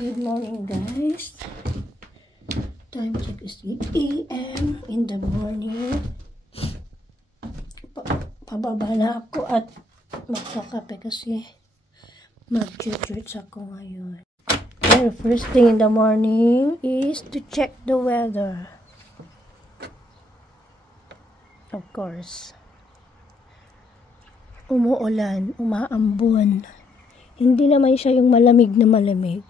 Good morning, guys. Time check is 8 a.m. in the morning. Pababa na ako at magkakape kasi mag-church ako ngayon. The first thing in the morning is to check the weather. Of course. Umuulan, umaambon. Hindi naman siya yung malamig na malamig.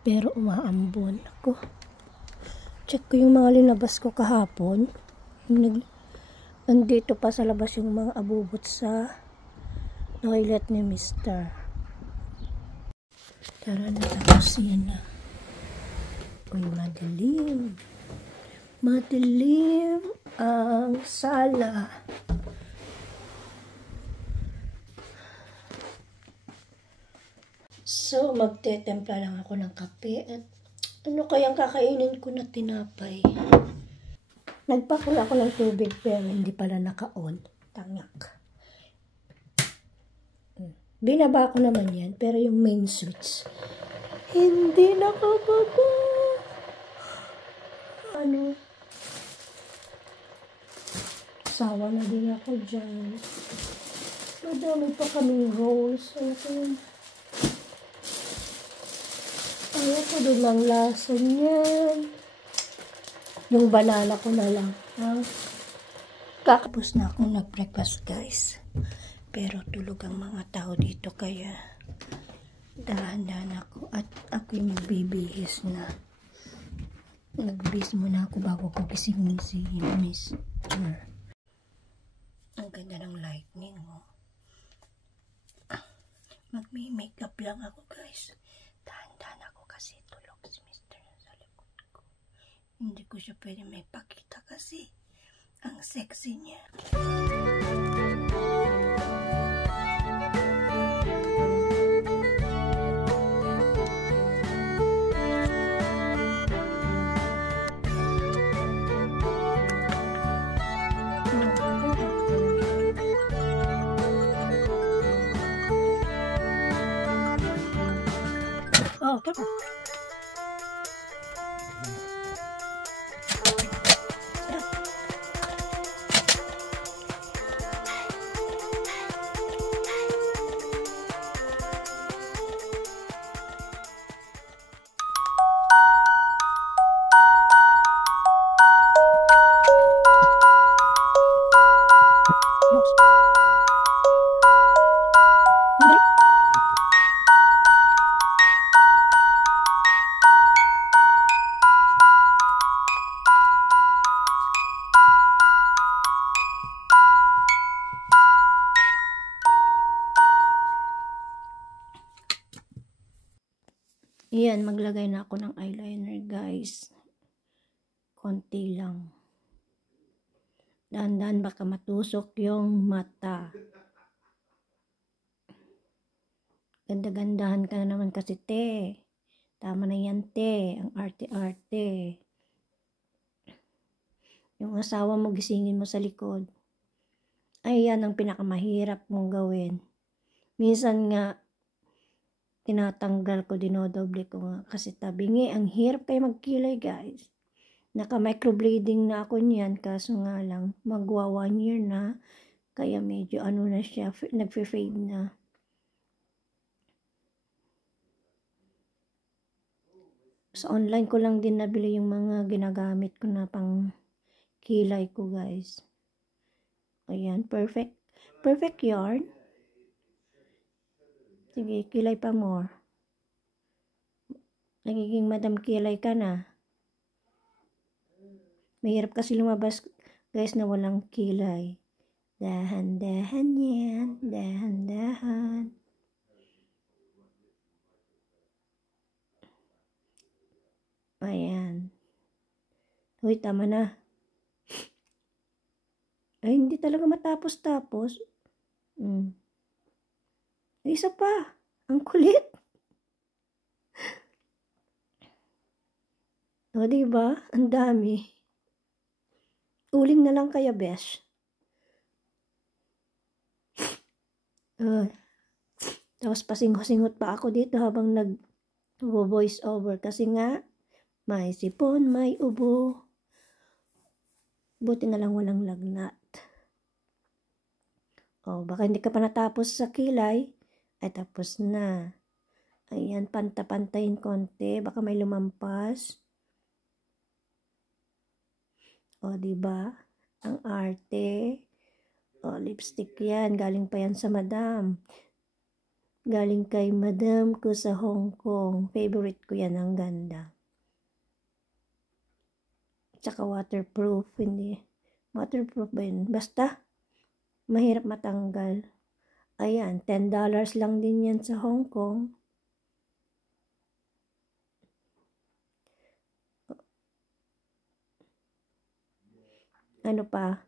Pero umaambon ako. Check ko yung mga linabas ko kahapon. Andito pa sa labas yung mga abubot sa toilet ni Mr. Tara na, tapos yan na. Uy, madilim. Madilim ang sala. So, magtetempla lang ako ng kape at ano kayang kakainin ko na tinapay. Nagpakul ako ng tubig pero hindi pala naka-on. Tangyak. Binaba ko naman yan pero yung main switch hindi nakababa. Ano? Sawa na din ako dyan. Madami pa kaming rolls. Ano ko yun? Ayaw ko doon lang lason yan. Yung banana ko na lang. Kakapos na akong nag-breakfast, guys. Pero tulog ang mga tao dito kaya dahan-dahan ako. At ako yung magbibihis na. Nagbihis muna ako bago ko gisingin si Miss. Ang ganda ng lightning, oh. Magme-makeup lang ako, guys. Dahan-dahan ako kasi tulog si Mr. sa likod ko. Hindi ko siya pwede may pakita kasi ang sexy niya. Oh, come on. Yan, maglagay na ako ng eyeliner, guys. Konti lang. Dahan-dahan baka matusok yung mata. Ganda-gandahan ka na naman kasi, te. Tama na yan, te. Ang arte-arte. Yung asawa mo, gisingin mo sa likod. Ay, yan ang pinakamahirap mong gawin. Minsan nga, tinatanggal ko, dinodoble ko nga kasi tabingi. Ang hirap kayo magkilay, guys. Naka-microblading na ako niyan kaso nga lang magwa 1 year na kaya medyo ano na siya, nagfe-fade na. Sa online ko lang din nabili yung mga ginagamit ko na pang kilay ko, guys. Ayan, perfect. Perfect yarn. Sige, kilay pa more. Nagiging Madam Kilay ka na. Mahirap kasi lumabas, guys, na walang kilay. Dahan-dahan yan. Dahan-dahan. Ayan. Uy, tama na. Ay, hindi talaga matapos-tapos. Isa pa. Ang kulit. O, diba? Ang dami. Uling na lang kaya, besh. Tapos pasingot-singot pa ako dito habang voice over kasi nga may sipon, may ubo. Buti na lang walang lagnat. O, baka hindi ka pa natapos sa kilay, ay tapos na. Ayan, panta-pantayin konti, baka may lumampas. O, diba? Ang arte. O, lipstick yan. Galing pa yan sa madam. Galing kay madam ko sa Hong Kong. Favorite ko yan, ang ganda. Tsaka waterproof, hindi. Waterproof ba yun? Basta, mahirap matanggal. Ayan, $10 lang din yan sa Hong Kong. Ano pa?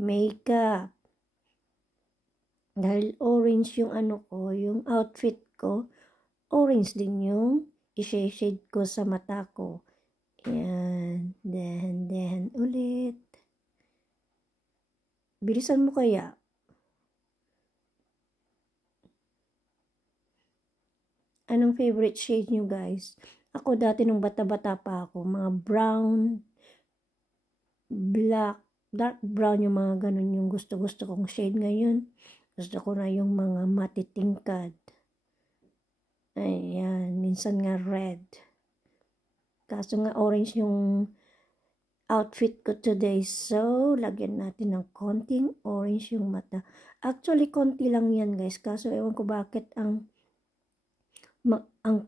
Makeup. Dahil orange yung ano ko, yung outfit ko, orange din yung i-shade ko sa mata ko. Ayan. Then ulit. Bilisan mo kaya. Anong favorite shade nyo, guys? Ako dati nung bata-bata pa ako, mga brown, black, dark brown yung mga ganun yung gusto-gusto kong shade ngayon. Gusto ko na yung mga matitingkad. Ayan, minsan nga red. Kaso nga orange yung outfit ko today. So, lagyan natin ng konting orange yung mata. Actually, konti lang yan, guys. Kaso ewan ko bakit ang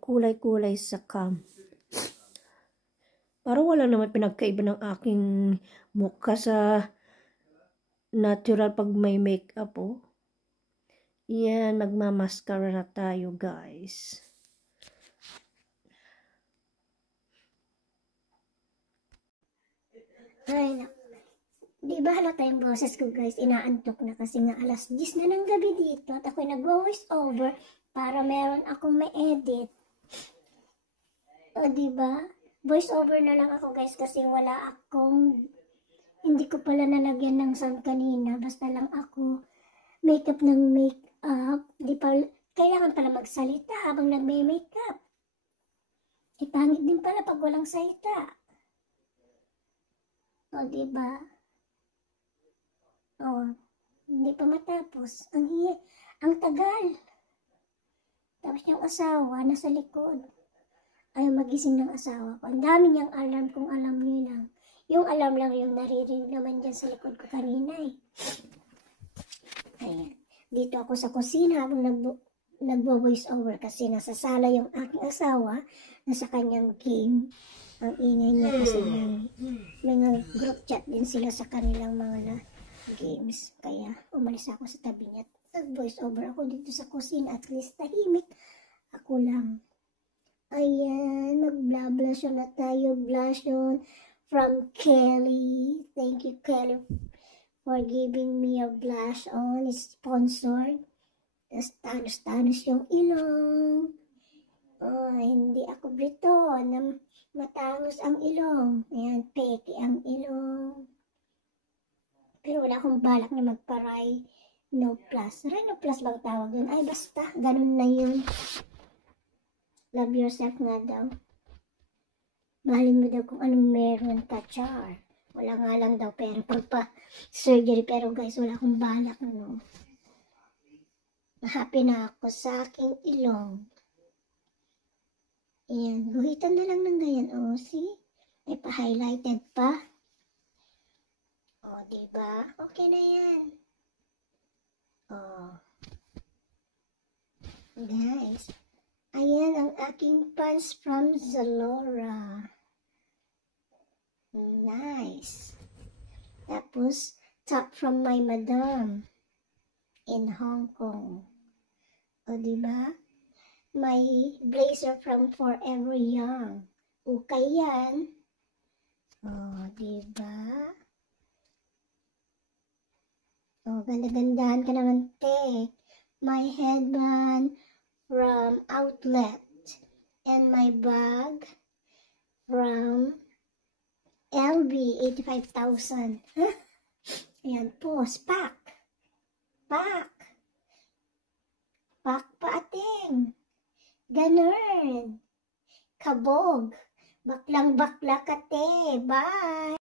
kulay-kulay sa cam. Parang wala naman pinagkaiba ng aking mukha sa natural pag may makeup, oh. Yan, magmamaskara na tayo, guys. Ay, di ba halata yung boses ko, guys? Inaantok na kasi nga alas 10 na ng gabi dito at ako'y nag-voice over para meron akong ma-edit. O, di ba? Voice over na lang ako, guys, kasi wala akong, hindi ko pala nalagyan ng sound kanina. Basta lang ako makeup ng makeup. Di pa, kailangan pala magsalita habang nagme-makeup. Pangit din pala pag walang salita. O, diba? O, hindi pa matapos. Ang tagal. Tapos yung asawa, nasa likod. Ayaw magising ng asawa ko. Ang dami niyang alarm kung alam niyo lang. Yung alarm lang yung naririnig naman dyan sa likod ko kanina eh. Ayan. Dito ako sa kusina habang nagbo-voice over kasi nasa sala yung aking asawa. Nasa kanyang game. Ang ingay niya kasi may group chat din sila sa kanilang mga games. Kaya umalis ako sa tabi niya. Nag-voice over ako dito sa kusina. At least tahimik. Ako lang. Ayan. Mag-blush on na tayo. Blush on from Kelly. Thank you, Kelly, for giving me a blush on. It's sponsored. Tapos tanos yung ilong. Oh, hindi ako brito na matangos ang ilong. Ayan, peke ang ilong. Pero wala akong balak na magparay no plus. Rhino plus bang tawag dun? Ay, basta. Ganun na yun. Love yourself nga daw. Mahalin mo daw kung anong meron ka, char. Wala nga lang daw pero pagpa-surgery. Pero guys, wala akong balak, no. Happy na ako sa aking ilong. Ayan, guhitan na lang ng ganyan. O, see? May pa-highlighted pa. O, diba? Okay na yan. O. Guys, ayan ang aking pants from Zalora. Nice. Tapos, top from my madam in Hong Kong. O, diba? May blazer from Forever Young. Okay yan. O, diba? O, ganda-gandahan ka naman, te. My headband from Outlet. And my bag from LB, 85,000. Huh? Ayan po, pack. Pack. Pack pa ating. Ganun. Kabog. Baklang bakla ka te. Bye.